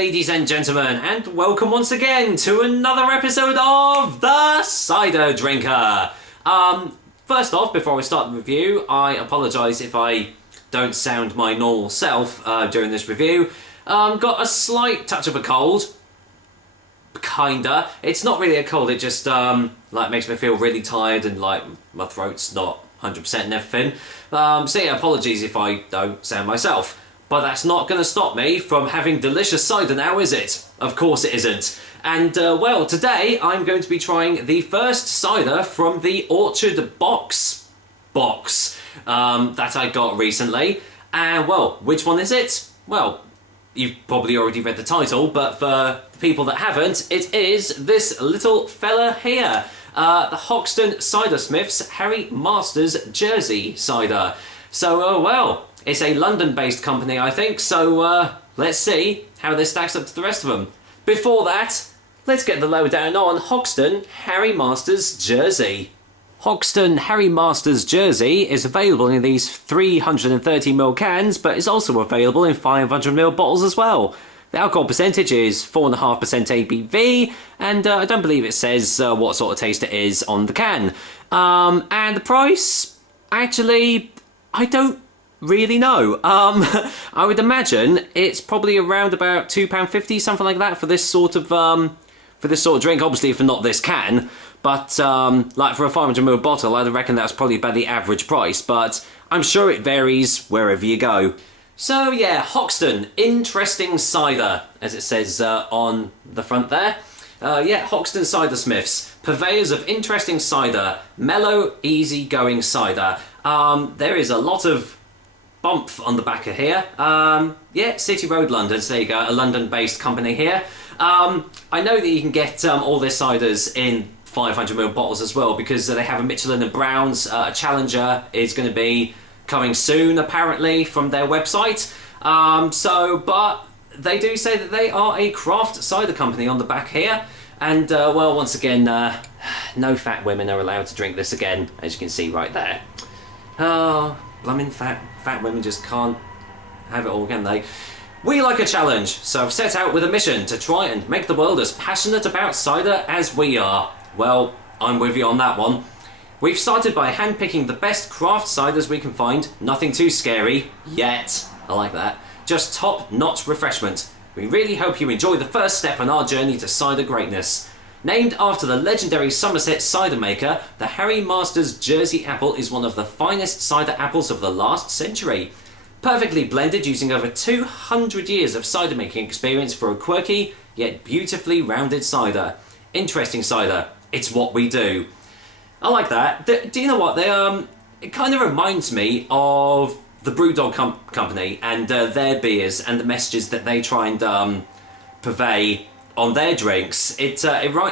ladies and gentlemen, and welcome once again to another episode of The Cider Drinker. First off, before we start the review, I apologise if I don't sound my normal self during this review. Got a slight touch of a cold. Kinda. It's not really a cold, it just makes me feel really tired and like my throat's not 100% and everything. So yeah, apologies if I don't sound myself. But that's not going to stop me from having delicious cider now, is it? Of course it isn't. And, well, today I'm going to be trying the first cider from the Orchard box that I got recently. And, well, which one is it? Well, you've probably already read the title, but for the people that haven't, it is this little fella here. The Hoxton Cidersmiths Harry Masters Jersey cider. So, well, it's a London-based company, I think, so let's see how this stacks up to the rest of them. Before that, let's get the lowdown on Hoxton Harry Masters Jersey. Hoxton Harry Masters Jersey is available in these 330ml cans, but is also available in 500ml bottles as well. The alcohol percentage is 4.5% ABV, and I don't believe it says what sort of taste it is on the can. And the price? Actually, I don't really know. I would imagine it's probably around about £2.50, something like that, for this sort of drink. Obviously, for not this can, but like for a 500ml bottle, I'd reckon that's probably about the average price. But I'm sure it varies wherever you go. So yeah, Hoxton, interesting cider, as it says on the front there. Yeah, Hoxton Cidersmiths, purveyors of interesting cider, mellow, easy-going cider. There is a lot of bump on the back of here. Yeah, City Road London, so there you go, a London-based company here. I know that you can get all their ciders in 500ml bottles as well, because they have a Michelin and Browns. A Challenger is going to be coming soon, apparently, from their website. But they do say that they are a craft cider company on the back here. And, well, once again, no fat women are allowed to drink this again, as you can see right there. Oh, blimmin' fat women just can't have it all, can they? We like a challenge, so I've set out with a mission to try and make the world as passionate about cider as we are. Well, I'm with you on that one. We've started by handpicking the best craft ciders we can find. Nothing too scary, yet. I like that. Just top-notch refreshment. We really hope you enjoy the first step on our journey to cider greatness. Named after the legendary Somerset cider maker, the Harry Masters Jersey apple is one of the finest cider apples of the last century. Perfectly blended using over 200 years of cider making experience for a quirky, yet beautifully rounded cider. Interesting cider. It's what we do. I like that. Do you know what? It kind of reminds me of the Brewdog Company and their beers and the messages that they try and purvey on their drinks. It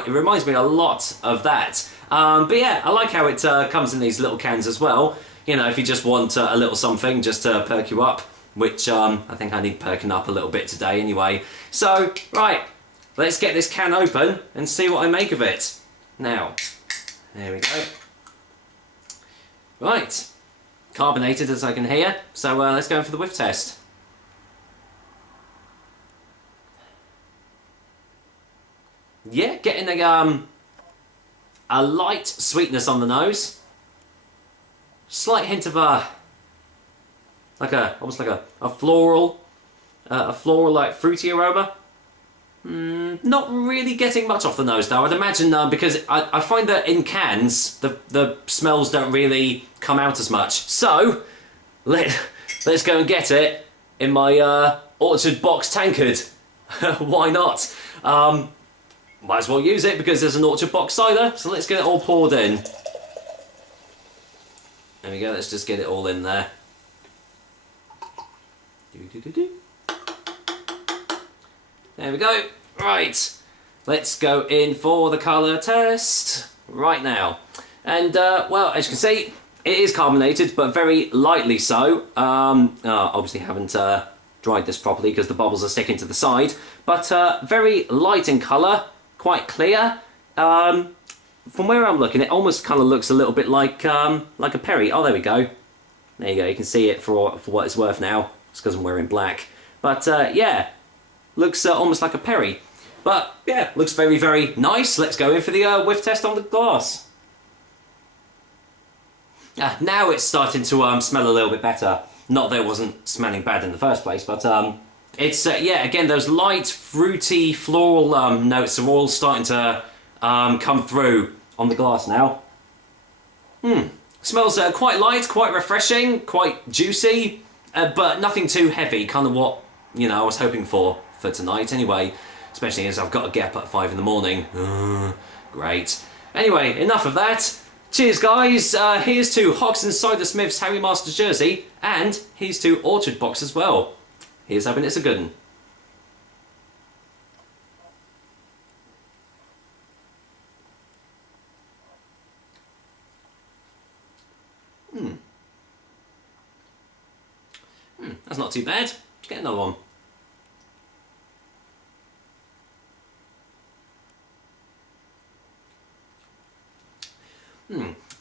reminds me a lot of that. But yeah, I like how it comes in these little cans as well. You know, if you just want a little something just to perk you up, which I think I need perking up a little bit today anyway. So, right, let's get this can open and see what I make of it. Now, there we go. Right, carbonated as I can hear, so let's go in for the whiff test. Yeah, getting a light sweetness on the nose. Slight hint of almost like a floral, like fruity aroma. Not really getting much off the nose though. I'd imagine because I find that in cans the smells don't really come out as much. So let's go and get it in my Orchard box tankard. Why not? Might as well use it because there's an Orchard box cider. So let's get it all poured in. There we go. Let's just get it all in there. There we go. Right, let's go in for the colour test right now. And, well, as you can see, it is carbonated, but very lightly so. Obviously haven't dried this properly because the bubbles are sticking to the side. But very light in colour, quite clear. From where I'm looking, it almost kind of looks a little bit like a Perry. Oh, there we go. There you go. You can see it for what it's worth now. It's because I'm wearing black. But, yeah. looks almost like a Perry. But yeah, looks very, very nice. Let's go in for the whiff test on the glass. Now it's starting to smell a little bit better. Not that it wasn't smelling bad in the first place, but it's, yeah, again, those light, fruity, floral notes are all starting to come through on the glass now. Smells quite light, quite refreshing, quite juicy, but nothing too heavy, kind of what, you know, I was hoping for tonight anyway, especially as I've got to get up at 5 in the morning. Great. Anyway, enough of that. Cheers, guys. Here's to Hoxton Cidersmiths Harry Masters jersey, and here's to Orchard Box as well. Here's hoping it's a good one. That's not too bad. Let's get another one.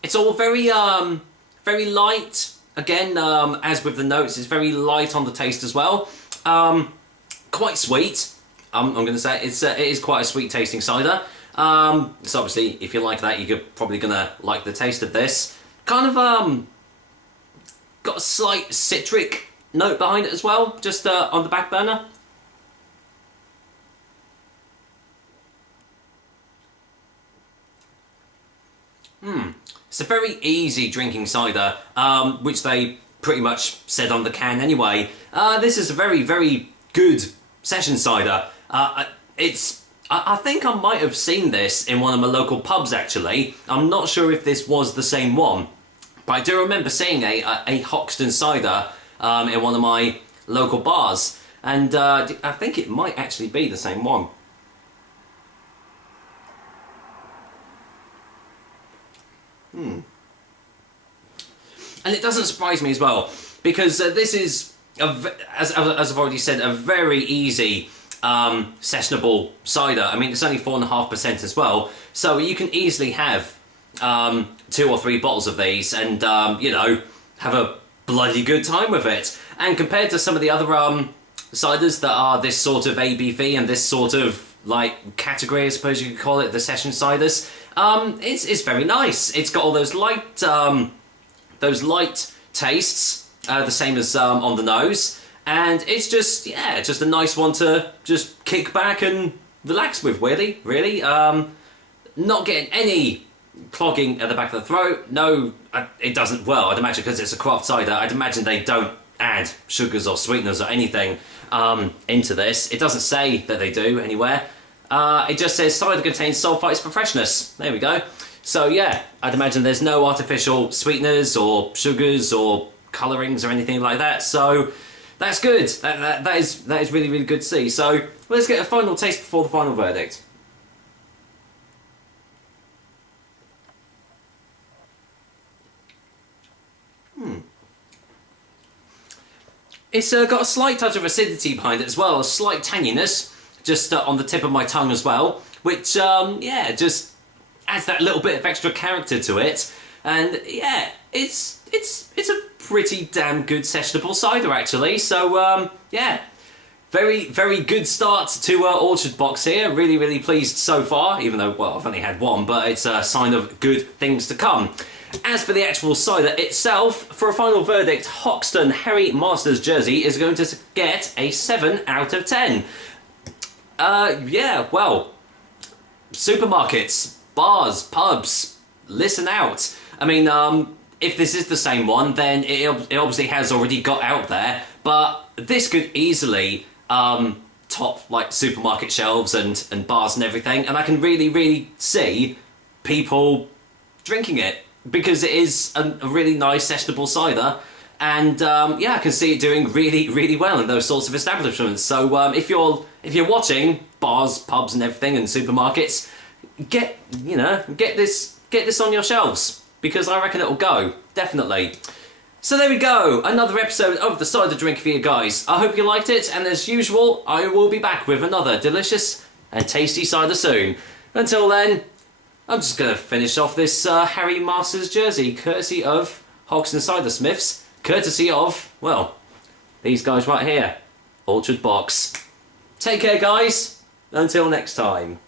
It's all very very light. Again, as with the notes, it's very light on the taste as well. Quite sweet. I'm going to say it is quite a sweet tasting cider. So obviously, if you like that, you're probably going to like the taste of this. Kind of got a slight citric note behind it as well, just on the back burner. It's a very easy drinking cider, which they pretty much said on the can anyway. This is a very, very good session cider. I think I might have seen this in one of my local pubs actually. I'm not sure if this was the same one, but I do remember seeing a Hoxton cider in one of my local bars, and I think it might actually be the same one. And it doesn't surprise me as well, because this is, as I've already said, a very easy sessionable cider. I mean, it's only 4.5% as well, so you can easily have 2 or 3 bottles of these and, you know, have a bloody good time with it. And compared to some of the other ciders that are this sort of ABV and this sort of, like, category, I suppose you could call it, the session ciders, it's very nice. It's got all those light tastes, the same as on the nose, and it's just, yeah, just a nice one to just kick back and relax with, really. Not getting any clogging at the back of the throat. No, it doesn't, well, I'd imagine because it's a craft cider, I'd imagine they don't add sugars or sweeteners or anything into this. It doesn't say that they do anywhere. It just says cider contains sulfites for freshness. There we go. So yeah, I'd imagine there's no artificial sweeteners or sugars or colourings or anything like that. So that's good. That is really, really good to see. So let's get a final taste before the final verdict. It's got a slight touch of acidity behind it as well, a slight tanginess just on the tip of my tongue as well, which yeah, just adds that little bit of extra character to it. And yeah, it's a pretty damn good sessionable cider actually. So yeah, very, very good start to Orchard Box here. Really, really pleased so far, even though, well, I've only had one, but it's a sign of good things to come. As for the actual cider itself, for a final verdict, Hoxton Harry Masters jersey is going to get a 7 out of 10. Yeah, well, supermarkets, bars, pubs, listen out. I mean, if this is the same one, then it obviously has already got out there, but this could easily top, like, supermarket shelves and bars and everything, and I can really, really see people drinking it, because it is a really nice sessionable cider, and yeah, I can see it doing really, really well in those sorts of establishments. So if you're watching bars, pubs, and everything, and supermarkets, get this on your shelves, because I reckon it'll go definitely. So there we go, another episode of the Cider Drink for you guys. I hope you liked it, and as usual, I will be back with another delicious and tasty cider soon. Until then, I'm just going to finish off this Harry Masters jersey, courtesy of Hoxton Cidersmiths, courtesy of, well, these guys right here, Orchard Box. take care, guys. Until next time.